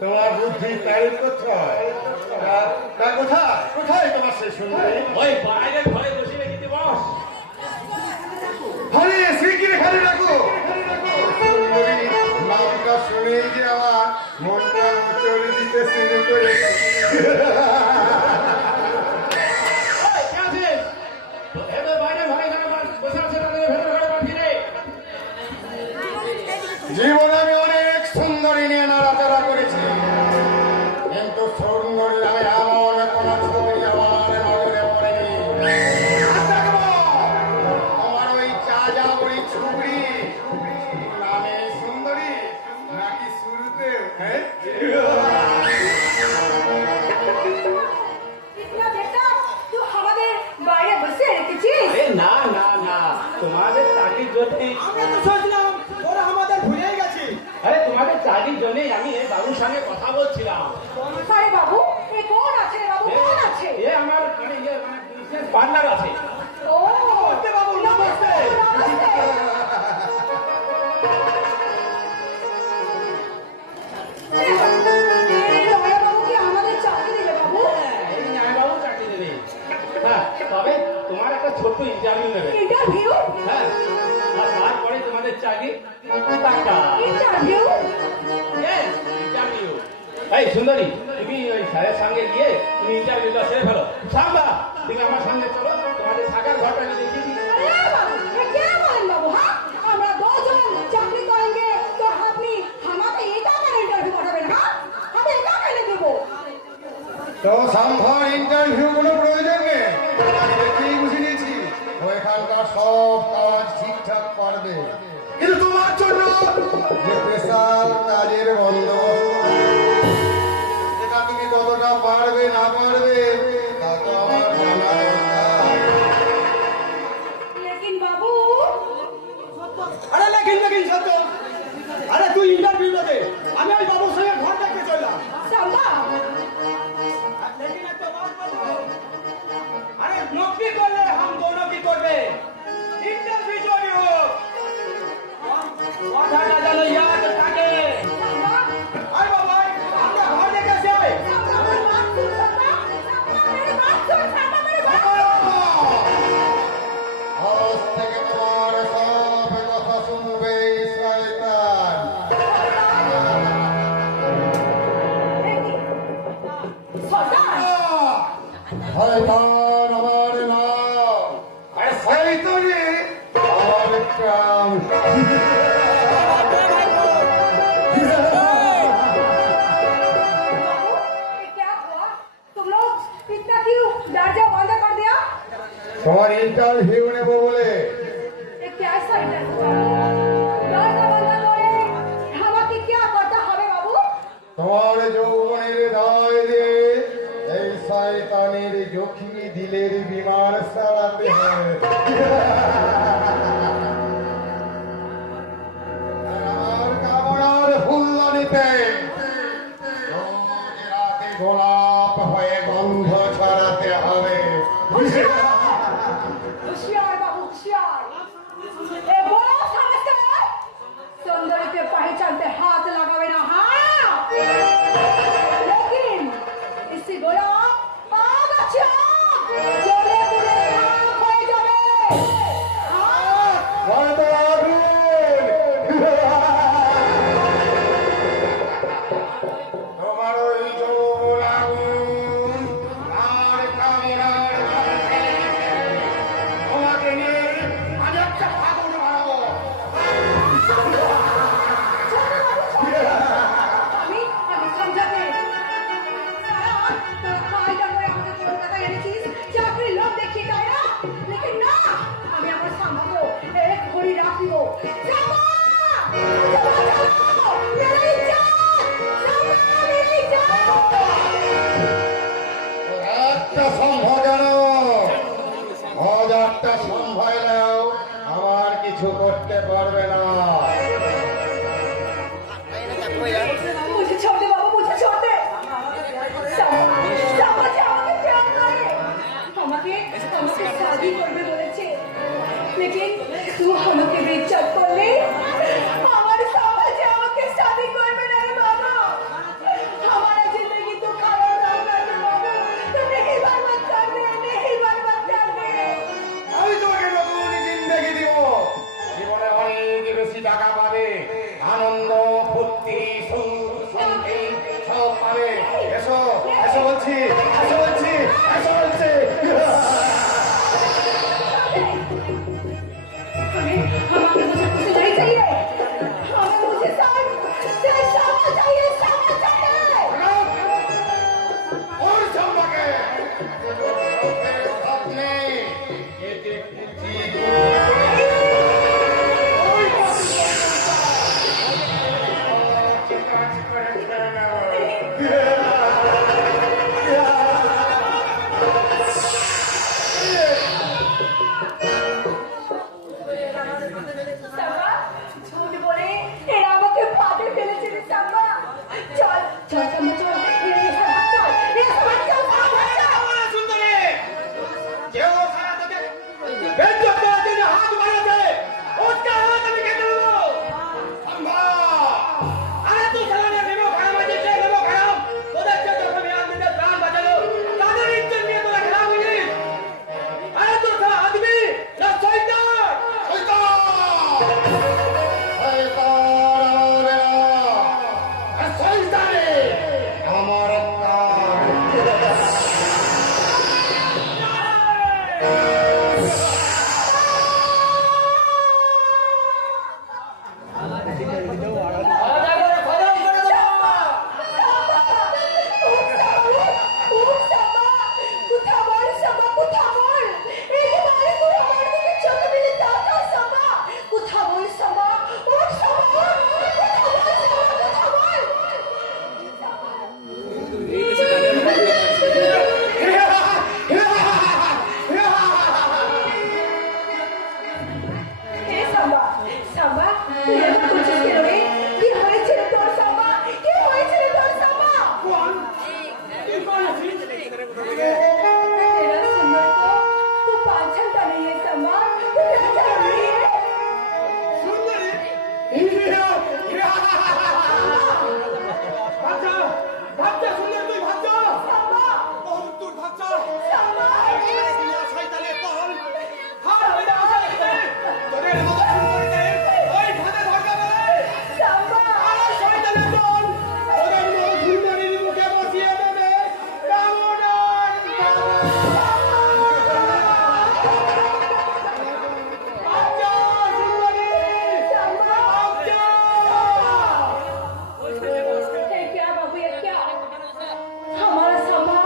তোমার বুদ্ধি তারিখ কোথায়? তা কোথায় কোথায় তোমার সে সুন্দরী? ওই বাইরে ঘরে বসে রেখেছি বস। হরে শ্রীকিরে খালি রাখো। সুন্দরী নামটা শুনেই যে আমার মনটা চলে দিতে শুরু করেছে। জীবনে আমি অনেক সুন্দরী নিয়ে নাড়াচাড়া করেছি, কিন্তু সুন্দরী আমি এমন কোন ছবি আমার নজরে পড়েনি। তোমার ওই যাযাবরী ছবি নামে সুন্দরী নাকি শুরুতে? হ্যাঁ না না না, তোমাদের চাকরির জন্যই আমি তো সোচলাম ওরা আমাদের ভুলে গেছে। আরে তোমাদের চাকরির জন্যই আমি এই বাবুর সঙ্গে কথা বলছিলাম। আরে বাবু, এ কোন আছে রে বাবু, কোন আছে? এ আমার মানে বিজনেস পার্টনার আছে। ও নমস্তে বাবু, নমস্তে। নমস্তে। এই লয়া বাবু কি আমাদের চাকরি দেবে বাবু? এই ন্যায়বাবু চাকরি দেবে। হ্যাঁ, তবে তোমার একটা ছোট্ট ইন্টারভিউ নেবে। ইন্টারভিউ? হ্যাঁ, আর তারপরে তোমাদের চাকরি টাকা। ইন্টারভিউ? Yes, interview. এই সুন্দরী, তুমি ওই স্যারের সঙ্গে গিয়ে তুমি ইন্টারভিউটা সেরে ফেলো। সাম্বা, তুমি আমার সঙ্গে চলো, তোমাদের থাকার ঘরটা আমি দেখিয়ে দিই। अरे बाबू, ये क्या बोलें बाबू? हाँ, हमरा दो जन चाकरी करेंगे तो अपनी हमारे एका का इंटरव्यू कराবেন, हाँ? हम एका কেন দেব? তো সম্ভব ইন্টারভিউ কোনো প্রয়োজন নেই, আমি দেখেই বুঝে নিয়েছি ওইখানকার সব কাজ ঠিকঠাক পারবে। কিন্তু তোমার জন্য যে স্পেশাল কাজের বন্দোবস্ত, এটা তুমি কতটা পারবে না পারবে তা তো আমার জানা দরকার। लेकिन बाबू, আরে লেকিন সত্য। আরে তুই ইন্টারভিউ দে, আমি ওই বাবুর সঙ্গে ঘর দেখতে চললাম। संभा, लेकिन একটা बात বলবো, আরে নকরি করলে हम दोनों की করবে, ইন্টারভিউ জরি হোক। কথাটা যেন ইয়াদ থাকে। संभा, আরে বাবা, আমরা ঘর দেখে যাই। संभा मेरी बात सुन सकता? संभा मेरी बात सुन, संभा मेरी बात আজ থেকে তোমার সব কথা শুনবে শয়তান। सरदार, শয়তান আমার নাম, আর শয়তানি আমার কাম। बाबू, ये क्या हुआ? तुम लोग इतना क्यों दरजा बंद कर दिया? তোমার ইন্টারভিউ নেবো বলে। ये क्या ऐसा इंटरव्यू? दरजा बंद करे আমাকে क्या करते হবে বাবু? তোমার যৌবনের দায় দিয়ে এই শয়তানের জখমি দিলের বিমার সারাতে হবে। আর আমার কামনার ফুলদানিতে রোজ রাতে গোলাপ হয়ে গন্ধ ছড়াতে হবে। होशियार बाबू, होशियार। ए बोलो समझते हो? सौंदर्य के पहचानते हाथ लगावे ना, हाँ? लेकिन इससे बोलो आग अच्छा चले बुले खाक हो जावे, हाँ? বলতো আগুন। তোমার ওই যৌবন আগুন আর কামনার গন্ধে তোমাকে নিয়ে আমি একটা আগুন বানাবো। আমি সমঝাতে সারা তো কায়দা করে আমাকে কলকাতা এনেছিস চাকরির লোক দেখি তাই না? লেকিন না, আমি আমার সামলাবো, এক ঘড়ি রাখিব। সামা! মেরে ইজ্জত! সামা, মেরে ইজ্জত! একটা সম্ভব জানো, হাজারটা সম্ভব নাও আমার কিছু করতে পারবে না। मुझे छोड़ दे बाबू, मुझे छोड़ दे। सामा যে আমাকে প্রেম করে, আমাকে শাদি করবে বলেছে, লেকিন তুই আমাকে বেইজ্জত করলে আমার সামা যে আমাকে শাদি করবে না রে বাবা। পাবে, আনন্দ ফুর্তি সুখ শান্তি সব পাবে। এসো এসো বলছি, এসো বলছি, এসো বলছি। আমাকে मुझे कुछ नहीं चाहिए हमें मुझे सामा चाहिए सामा चाहिए और चंपके अपने ये देखती सामा झूठ बोले এরা আমাকে ফাঁদে ফেলেছে রে সামা চল চল সামা চল এই সামা চল এই সামা চল সামা চল সুন্দরী কেউ সারা তোকে বেজ্জত করার জন্য হাত বাড়াতে ওটা হাত আমি কেটে দেবো संभा আরে তুই সারা নেবো খারাপ আছে নেবো খারাপ তোদের যে যখন আদমিদের প্রাণ বাঁচালো তাদের ইজ্জত নিয়ে তোরা খারাপ হইলি আরে তুই সারা আদমি না শয়তান আমার আলাদা করে খতম করে দেবো ভাবছা ভাবছা শুনলে তুই ভাবছা বহুত দূর ভাবছা শয়তানের দল হার হয়ে আসা লাগবে তোদের মতো সুন্দরীদের ওই ফাঁদে ধরবে আর শয়তানের দল ওদের মতো সুন্দরীর মুখে বসিয়ে দেবে কামড়ার ভাবছা সুন্দরী ভাবছা क्या बाबू ये क्या हमारा सामा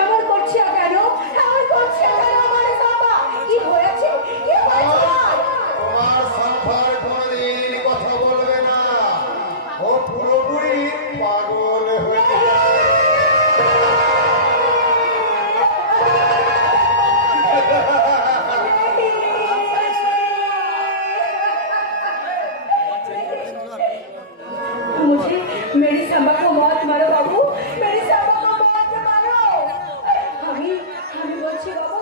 এমন করছে কেন এমন করছে কেন আমাদের সামা কি হয়েছে কি হয়েছে তোমার সংসার কোনদিন কথা বলবে না, ও পুরোপুরি পাগল হয়ে मुझे मेरी समा को मौत मारो बाबू मेरी समा को मौत मारो আমি বলছি বাবু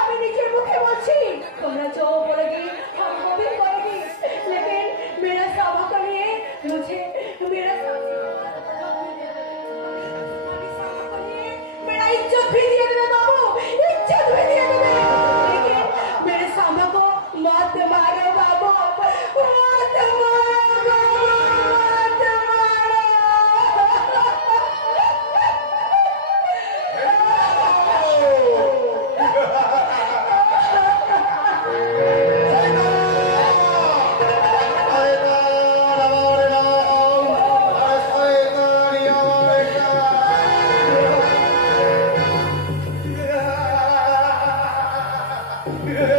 আমি নিজের মুখে বলছি তোমরা जो बोलोगे हम वो भी करेंगे लेकिन मेरा समा को लिए मुझे मेरा मेरा इज्जत भी दिया देवे बाबू इज्जत भी दिया देवे लेकिन मेरे समा को मौत मारो बाबू मौत मारो Yeah.